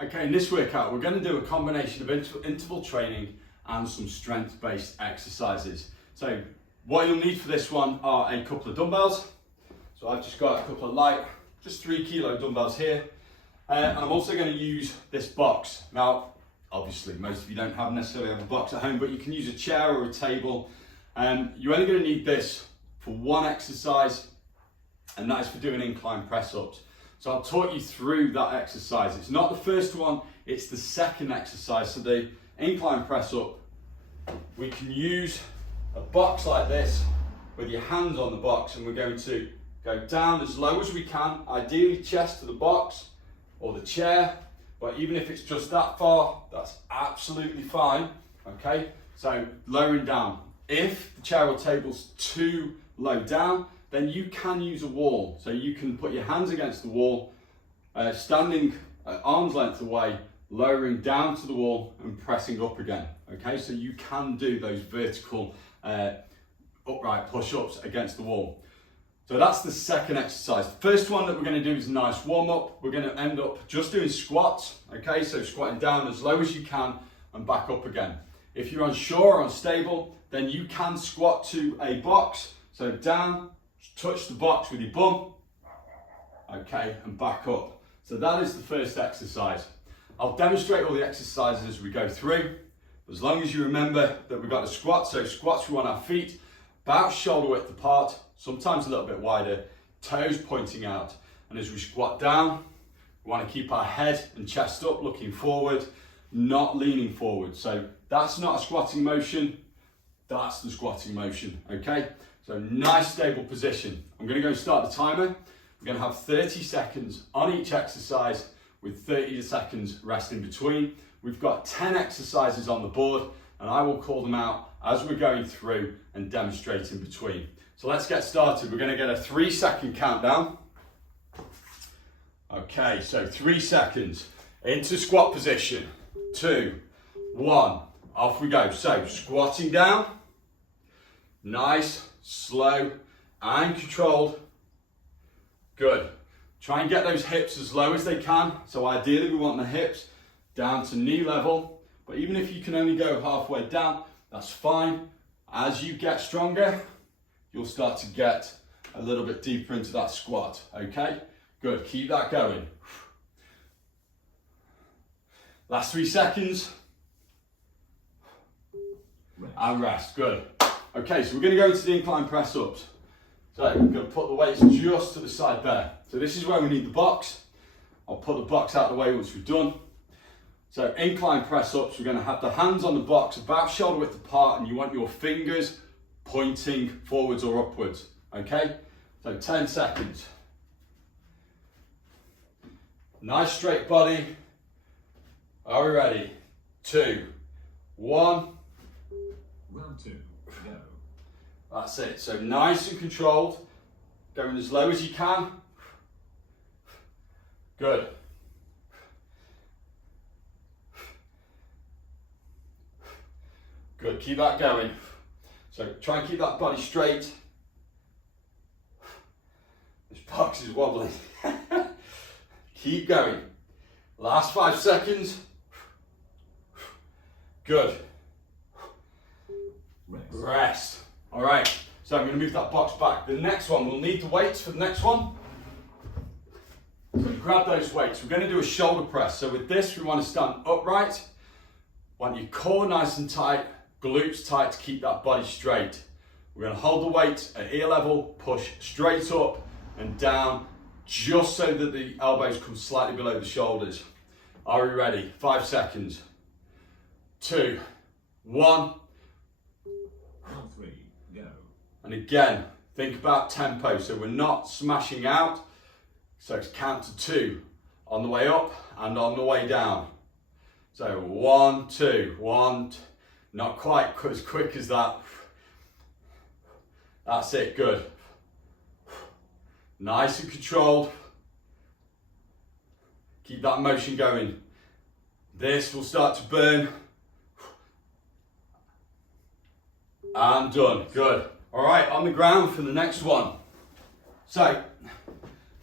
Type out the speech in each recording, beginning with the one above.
Okay, in this workout, we're going to do a combination of interval training and some strength-based exercises. So what you'll need for this one are a couple of dumbbells. So I've just got a couple of light, just 3 kilo dumbbells here. And I'm also going to use this box. Now, obviously, most of you don't necessarily have a box at home, but you can use a chair or a table. You're only going to need this for one exercise, and that is for doing incline press-ups. So I'll talk you through that exercise. It's not the first one, it's the second exercise. So the incline press-up, we can use a box like this with your hands on the box, and we're going to go down as low as we can, ideally chest to the box or the chair, but even if it's just that far, that's absolutely fine, okay? So lowering down. If the chair or table's too low down, then you can use a wall. So you can put your hands against the wall, standing at arm's length away, lowering down to the wall and pressing up again, okay? So you can do those vertical upright push-ups against the wall. So that's the second exercise. The first one that we're going to do is a nice warm-up. We're going to end up just doing squats, okay? So squatting down as low as you can and back up again. If you're unsure or unstable, then you can squat to a box. So down, touch the box with your bum, okay, and back up. So that is the first exercise. I'll demonstrate all the exercises as we go through. As long as you remember that we've got a squat, so squats we want our feet about shoulder width apart, sometimes a little bit wider, toes pointing out. And as we squat down, we want to keep our head and chest up, looking forward, not leaning forward. So that's not a squatting motion, that's the squatting motion, okay? So nice stable position. I'm going to go and start the timer. We're going to have 30 seconds on each exercise with 30 seconds rest in between. We've got 10 exercises on the board, and I will call them out as we're going through and demonstrate in between. So let's get started. We're going to get a 3-second countdown. Okay, so 3 seconds into squat position. 2, 1, off we go. So squatting down, nice, slow and controlled. Good. Try and get those hips as low as they can. So ideally we want the hips down to knee level, but even if you can only go halfway down, that's fine. As you get stronger, you'll start to get a little bit deeper into that squat, okay? Good, keep that going. Last 3 seconds. And rest, good. Okay, so we're gonna go into the incline press ups. So we're gonna put the weights just to the side there. So this is where we need the box. I'll put the box out of the way once we've done. So incline press ups, we're gonna have the hands on the box about shoulder width apart, and you want your fingers pointing forwards or upwards, okay? So 10 seconds. Nice straight body. Are we ready? 2, 1. Round 2, go. That's it. So nice and controlled. Going as low as you can. Good. Good, keep that going. So try and keep that body straight. This box is wobbling. Keep going. Last 5 seconds. Good. Rest. All right, so I'm going to move that box back. The next one, we'll need the weights for the next one. So grab those weights. We're going to do a shoulder press. So with this, we want to stand upright. Want your core nice and tight, glutes tight to keep that body straight. We're going to hold the weight at ear level, push straight up and down, just so that the elbows come slightly below the shoulders. Are we ready? 5 seconds. 2, 1. Round 3, go. And again, think about tempo. So we're not smashing out. So it's count to 2 on the way up and on the way down. So 1, 2, 1, not quite as quick as that. That's it, good. Nice and controlled. Keep that motion going. This will start to burn. And done, good. All right, on the ground for the next one. So,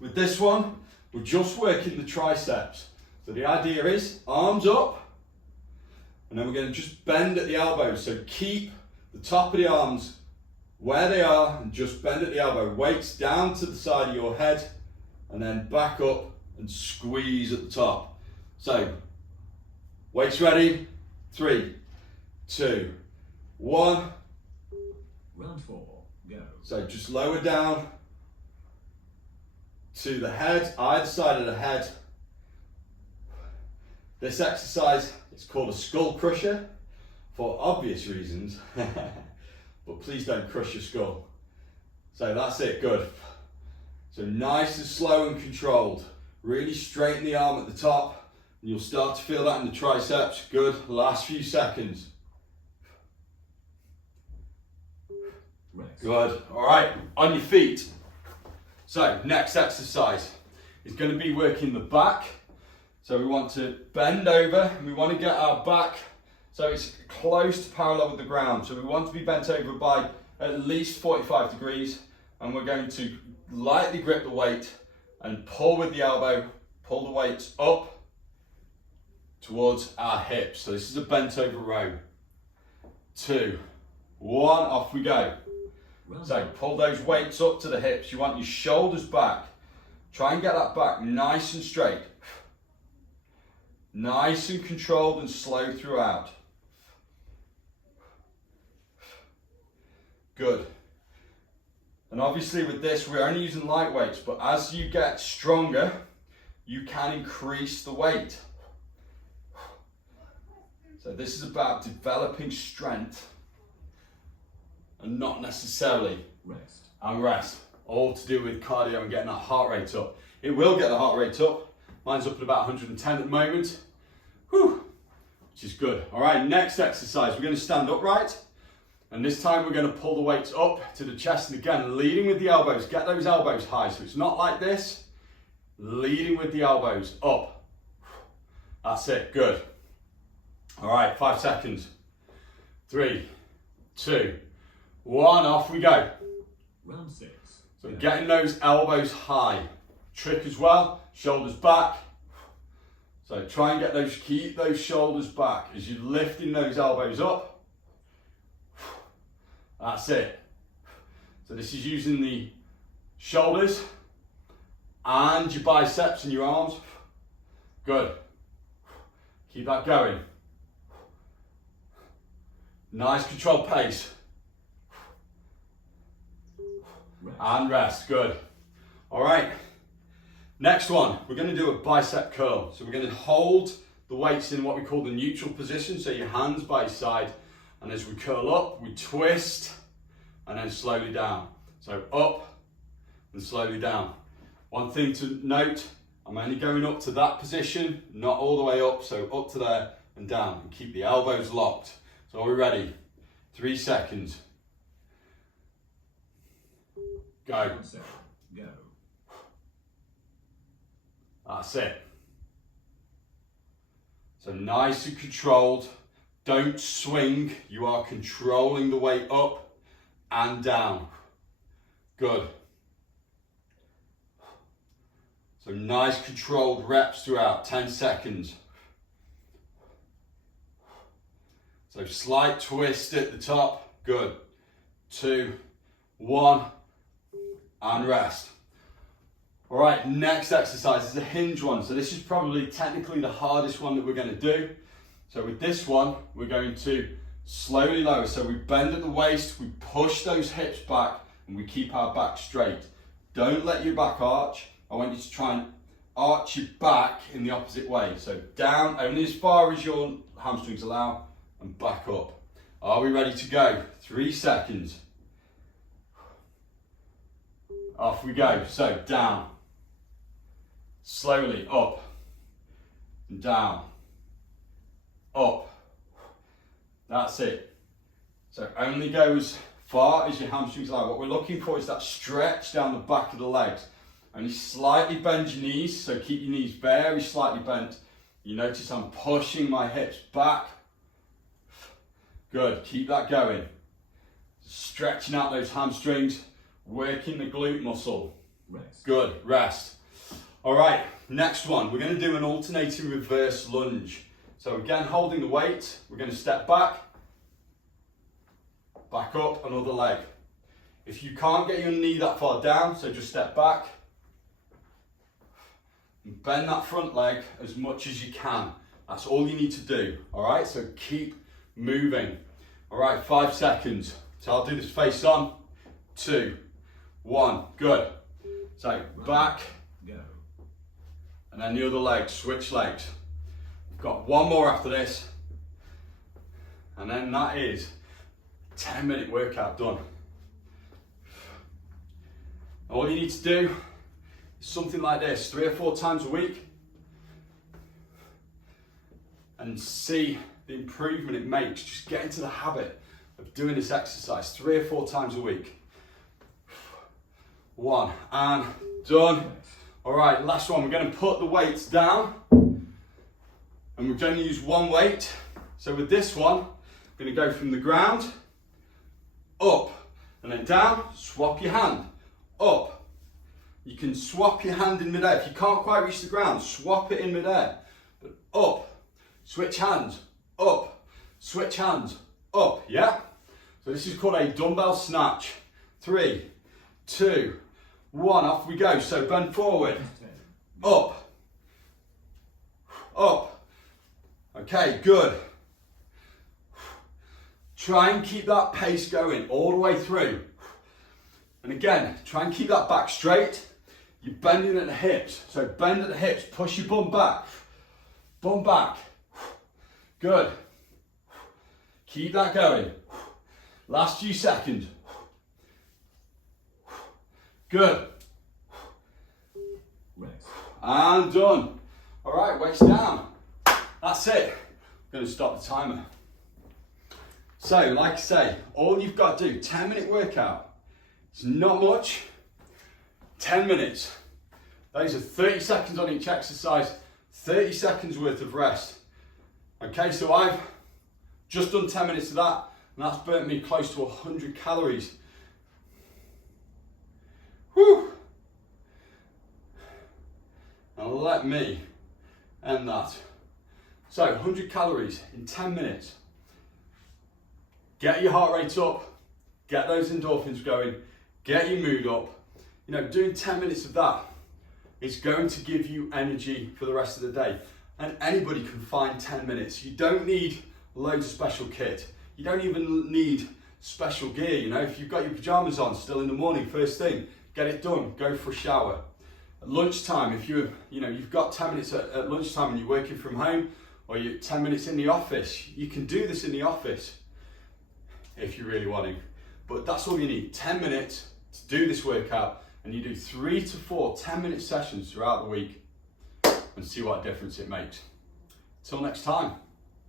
with this one, we're just working the triceps. So the idea is arms up, and then we're going to just bend at the elbows. So keep the top of the arms where they are and just bend at the elbow. Weights down to the side of your head and then back up and squeeze at the top. So weights ready. 3, 2, 1. Round 4, go. So just lower down to the head, either side of the head. This exercise is called a skull crusher for obvious reasons, but please don't crush your skull. So that's it, good. So nice and slow and controlled. Really straighten the arm at the top, and you'll start to feel that in the triceps. Good, last few seconds. Rest. Good, all right, on your feet. So next exercise is going to be working the back. So we want to bend over and we want to get our back so it's close to parallel with the ground. So we want to be bent over by at least 45 degrees, and we're going to lightly grip the weight and pull with the elbow, pull the weights up towards our hips. So this is a bent over row. 2, 1, off we go. So pull those weights up to the hips. You want your shoulders back. Try and get that back nice and straight. Nice and controlled and slow throughout. Good. And obviously with this, we're only using light weights, but as you get stronger, you can increase the weight. So this is about developing strength and not necessarily rest. All to do with cardio and getting that heart rate up. It will get the heart rate up. Mine's up at about 110 at the moment. Whew, which is good. All right, next exercise, we're going to stand upright. And this time we're going to pull the weights up to the chest. And again, leading with the elbows. Get those elbows high. So it's not like this. Leading with the elbows up. That's it, good. All right, 5 seconds. 3, 2, 1, off we go. Round 6. So getting those elbows high. Trick as well, shoulders back. So try and keep those shoulders back as you're lifting those elbows up. That's it. So this is using the shoulders and your biceps and your arms. Good. Keep that going. Nice controlled pace. And rest, good. All right. Next one, we're going to do a bicep curl. So we're going to hold the weights in what we call the neutral position. So your hands by your side. And as we curl up, we twist and then slowly down. So up and slowly down. One thing to note, I'm only going up to that position, not all the way up. So up to there and down. And keep the elbows locked. So are we ready? 3 seconds. Go. 1 second, go. That's it. So nice and controlled. Don't swing. You are controlling the weight up and down. Good. So nice controlled reps throughout. 10 seconds. So slight twist at the top. Good. 2, 1, and rest. All right, next exercise is a hinge one. So this is probably technically the hardest one that we're going to do. So with this one, we're going to slowly lower. So we bend at the waist, we push those hips back, and we keep our back straight. Don't let your back arch. I want you to try and arch your back in the opposite way. So down only as far as your hamstrings allow, and back up. Are we ready to go? 3 seconds. Off we go. So down. Slowly up and down. Up. That's it. So only go as far as your hamstrings allow. What we're looking for is that stretch down the back of the legs. Only slightly bend your knees, so keep your knees very slightly bent. You notice I'm pushing my hips back. Good, keep that going. Stretching out those hamstrings, working the glute muscle. Rest. Good, rest. All right, next one, we're gonna do an alternating reverse lunge. So again, holding the weight, we're gonna step back up, another leg. If you can't get your knee that far down, so just step back and bend that front leg as much as you can. That's all you need to do, all right? So keep moving. All right, 5 seconds. So I'll do this face on, 2, 1, good. So back, Go. and then the other leg, switch legs. We've got one more after this, and then that is 10-minute workout done. All you need to do is something like this 3 or 4 times a week, and see the improvement it makes. Just get into the habit of doing this exercise 3 or 4 times a week. 1 and done. All right, last one. We're going to put the weights down, and we're going to use one weight. So with this one, we're going to go from the ground up and then down. Swap your hand up. You can swap your hand in midair. If you can't quite reach the ground, swap it in midair. But up, switch hands, up, switch hands, up. Yeah. So this is called a dumbbell snatch. 3, 2, 1, off we go. So bend forward, up, up. Okay, good. Try and keep that pace going all the way through. And again, try and keep that back straight. You're bending at the hips. So bend at the hips, push your bum back. Bum back. Good. Keep that going. Last few seconds. Good. Rest. And done. All right, weights down. That's it. I'm going to stop the timer. So, like I say, all you've got to do, 10-minute workout. It's not much. 10 minutes. Those are 30 seconds on each exercise, 30 seconds worth of rest. Okay, so I've just done 10 minutes of that, and that's burnt me close to 100 calories. Whew. And let me end that. So 100 calories in 10 minutes. Get your heart rate up, get those endorphins going, get your mood up. You know, doing 10 minutes of that is going to give you energy for the rest of the day. And anybody can find 10 minutes. You don't need loads of special kit. You don't even need special gear. You know, if you've got your pajamas on still in the morning, first thing, get it done, go for a shower. At lunchtime, if you've got 10 minutes at lunchtime and you're working from home, or you're 10 minutes in the office, you can do this in the office if you're really wanting. But that's all you need, 10 minutes to do this workout, and you do 3 to 4 10-minute sessions throughout the week and see what difference it makes. Till next time.